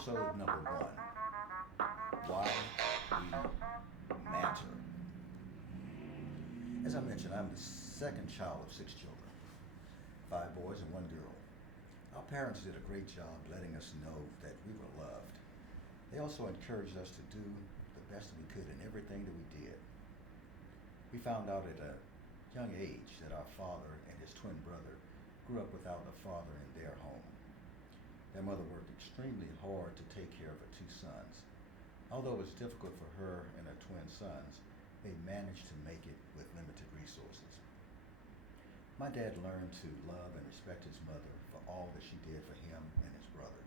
Episode number 1, Why We Matter. As I mentioned, I'm the second child of 6 children, 5 boys and 1 girl. Our parents did a great job letting us know that we were loved. They also encouraged us to do the best we could in everything that we did. We found out at a young age that our father and his twin brother grew up without a father in their home. Their mother worked extremely hard to take care of her 2 sons. Although it was difficult for her and her twin sons, they managed to make it with limited resources. My dad learned to love and respect his mother for all that she did for him and his brother.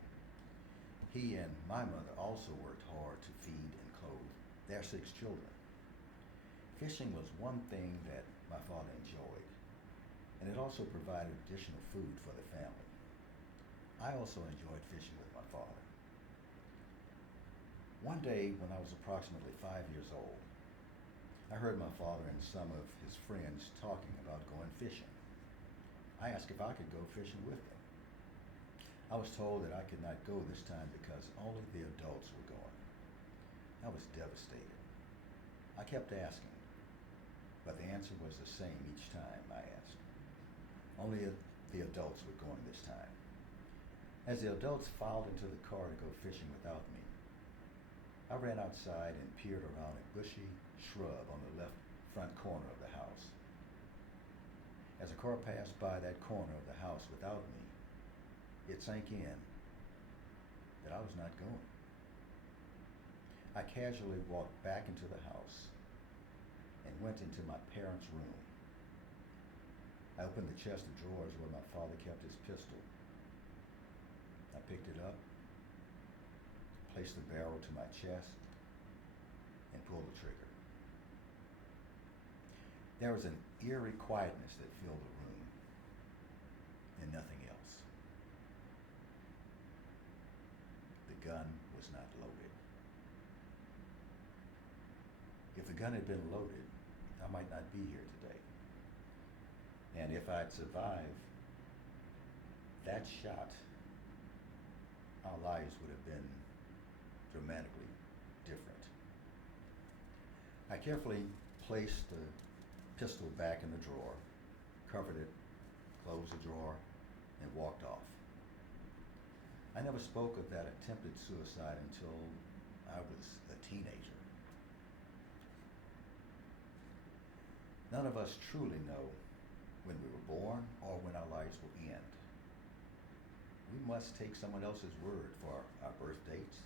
He and my mother also worked hard to feed and clothe their 6 children. Fishing was one thing that my father enjoyed, and it also provided additional food for the family. I also enjoyed fishing with my father. One day when I was approximately 5 years old, I heard my father and some of his friends talking about going fishing. I asked if I could go fishing with them. I was told that I could not go this time because only the adults were going. I was devastated. I kept asking, but the answer was the same each time I asked. Only the adults were going this time. As the adults filed into the car to go fishing without me, I ran outside and peered around a bushy shrub on the left front corner of the house. As a car passed by that corner of the house without me, it sank in that I was not going. I casually walked back into the house and went into my parents' room. I opened the chest of drawers where my father kept his pistol. I picked it up, placed the barrel to my chest, and pulled the trigger. There was an eerie quietness that filled the room, and nothing else. The gun was not loaded. If the gun had been loaded, I might not be here today. And if I'd survived that shot, our lives would have been dramatically different. I carefully placed the pistol back in the drawer, covered it, closed the drawer, and walked off. I never spoke of that attempted suicide until I was a teenager. None of us truly know when we were born or when our lives will end. We must take someone else's word for our birth dates,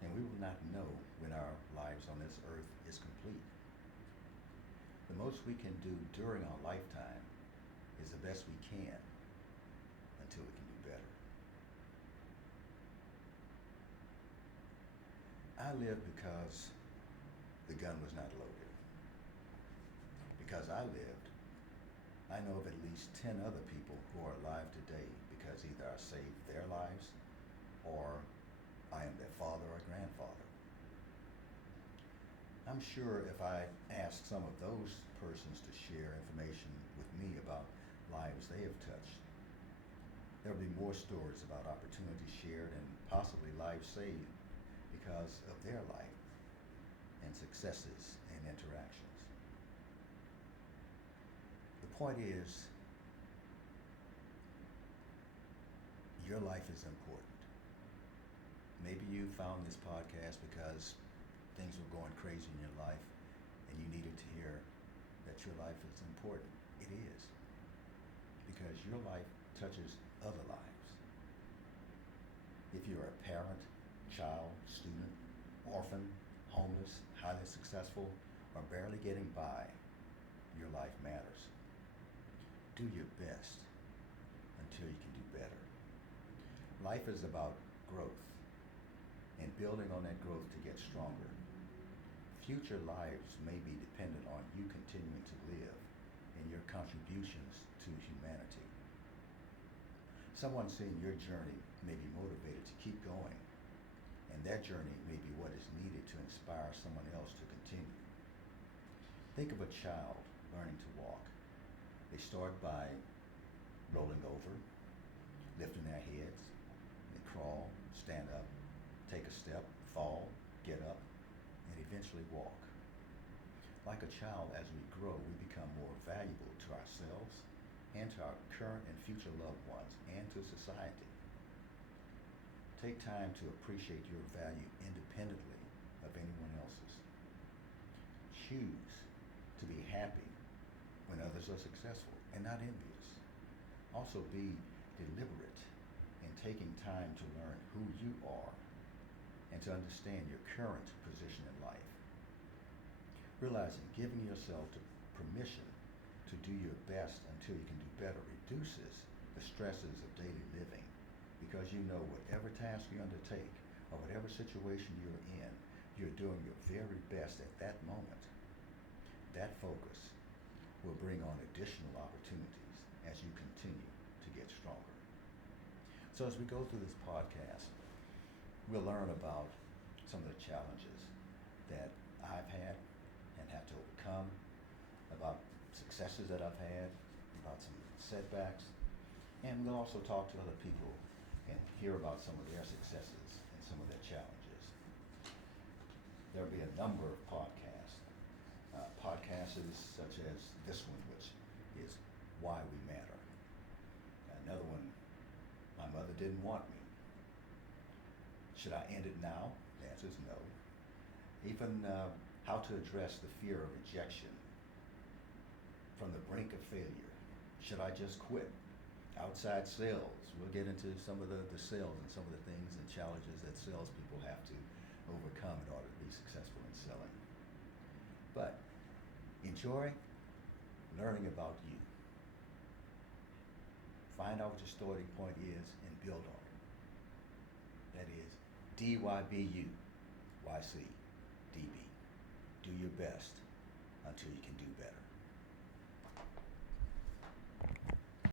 and we will not know when our lives on this earth is complete. The most we can do during our lifetime is the best we can until we can do better. I lived because the gun was not loaded. Because I lived, I know of at least 10 other people who are alive today because either I saved their lives or I am their father or grandfather. I'm sure if I asked some of those persons to share information with me about lives they have touched, there will be more stories about opportunities shared and possibly lives saved because of their life and successes and interactions. The point is, your life is important. Maybe you found this podcast because things were going crazy in your life and you needed to hear that your life is important. It is. Because your life touches other lives. If you're a parent, child, student, orphan, homeless, highly successful, or barely getting by, your life matters. Do your best until you can do better. Life is about growth and building on that growth to get stronger. Future lives may be dependent on you continuing to live and your contributions to humanity. Someone seeing your journey may be motivated to keep going, and that journey may be what is needed to inspire someone else to continue. Think of a child learning to walk. They start by rolling over, lifting their heads, they crawl, stand up, take a step, fall, get up, and eventually walk. Like a child, as we grow, we become more valuable to ourselves and to our current and future loved ones and to society. Take time to appreciate your value independently of anyone else's. Choose to be happy when others are successful and not envious. Also be deliberate in taking time to learn who you are and to understand your current position in life. Realizing giving yourself permission to do your best until you can do better reduces the stresses of daily living, because you know whatever task you undertake or whatever situation you're in, you're doing your very best at that moment. That focus will bring on additional opportunities as you continue to get stronger. So as we go through this podcast, we'll learn about some of the challenges that I've had and have to overcome, about successes that I've had, about some setbacks, and we'll also talk to other people and hear about some of their successes and some of their challenges. There'll be a number of podcasts. Podcasts such as this one, which is Why We Matter. Another one, My Mother Didn't Want Me. Should I end it now? The answer is no. Even how to address the fear of rejection from the brink of failure. Should I just quit? Outside sales. We'll get into some of the sales and some of the things and challenges that salespeople have to overcome in order to be successful in selling. But enjoy learning about you. Find out what your starting point is and build on it. That is DYBU, YC, DB. Do your best until you can do